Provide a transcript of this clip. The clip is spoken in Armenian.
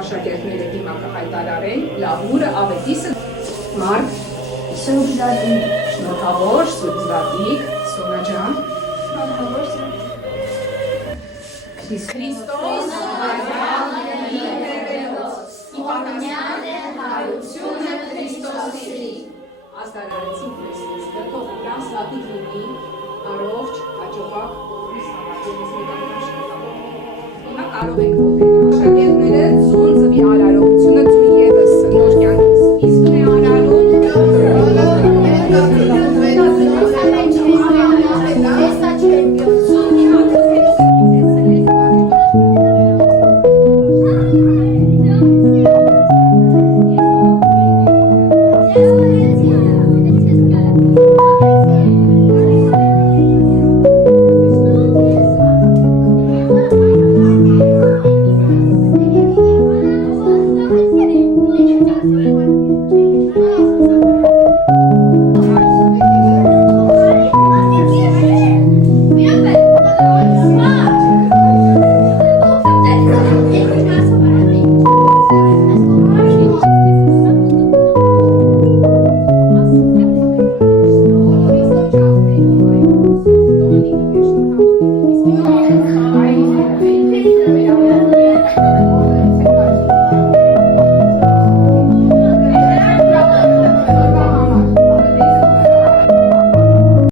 աշակերտները հիմա կհայտարարեն, լավուրը ավետիսը Մարկ Սուրբ Զատիկ, շնորհավոր Սուրբ Զատիկ, Սոնա ջան, շնորհավոր Սուրբ Քրիստոս Իպանյան է հարությունը Քրիստոսի։ ազդարարեցին Քրիստոսը, թող նրանց Զատիկ լինի, առողջ, հաջողակ, Քրիստոսի Հիմա կարող եք ոտել